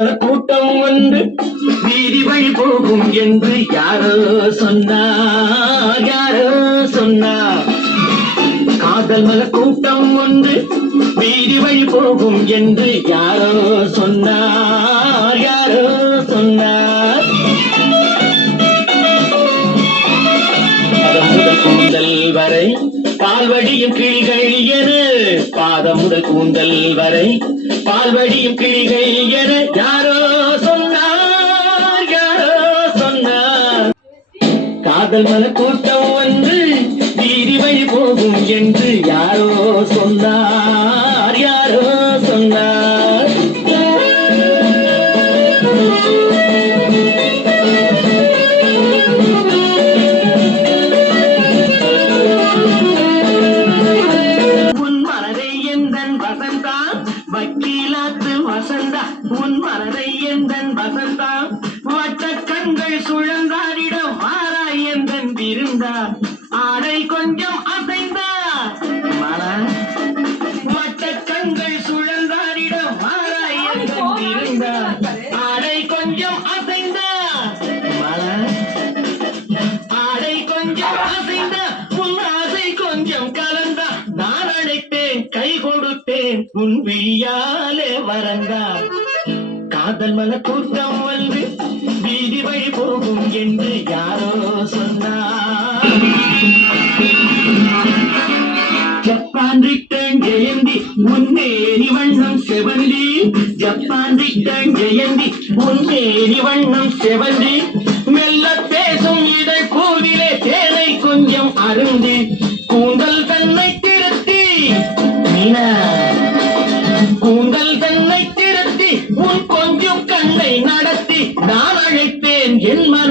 கூட்டம் வந்து வீதி வழி போகும் என்று யாரோ சொன்னார், யாரோ சொன்னார். காதல் மல கூட்டம் ஒன்று வீதி வழி போகும் என்று யாரோ சொன்னார், யாரோ சொன்னார். பாதம் முதல் கூந்தல் வரை பால்வடியும் கிளிகள் என, பாதம் முதல் கூந்தல் வரை பால்வடியும் கிளிகள் என யாரோ சொன்னார், யாரோ சொன்னார். காதல் மல கூட்டம் வந்து வீதி வழி போகும் என்று யாரோ சொன்னார், யாரோ சொன்னார். உன் மனதை எந்தன் வசந்தா வக்கீலாத்து வசந்தா, உன் மனதை எந்தன் வசந்தா வட்ட கண்கள் சுழந்தாரிடம் மாறாய் எந்தன் விருந்தா, ஆடை கொஞ்சம் அசைந்தா மன வட்ட கண்கள் சுழந்தாரிடம் மாறாய் எந்தன் விருந்தா, ஆடை கொஞ்சம் அசைந்தா மன ஆடை கொஞ்சம் அசைந்தா உன் ஆசை கொஞ்சம் கலந்தா, நான் அழைத்தேன் கை கொடுத்தேன் உன் விழியாலே வரந்தா. காதல் மல கூட்டம் வந்து வீதி வழி போகும் என்று யாரோ சொன்னார். ஜப்பான் ரிட்டர்ன் ஜெயந்தி உன்னேரி வண்ணம் செவந்தி, ஜப்பான் ரிட்டர்ன் ஜெயந்தி உன்னேரி வண்ணம் செவந்தி, மெல்ல பேசும் இதை பூவிலே தேனை கொஞ்சம் அருந்தி, கூந்தல் தன்னை திருத்தி மீனா, கூந்தல் தன்னை திருத்தி உன் கொஞ்சம் கண்ணை நடத்தி நான் அழைத்தேன் என் மன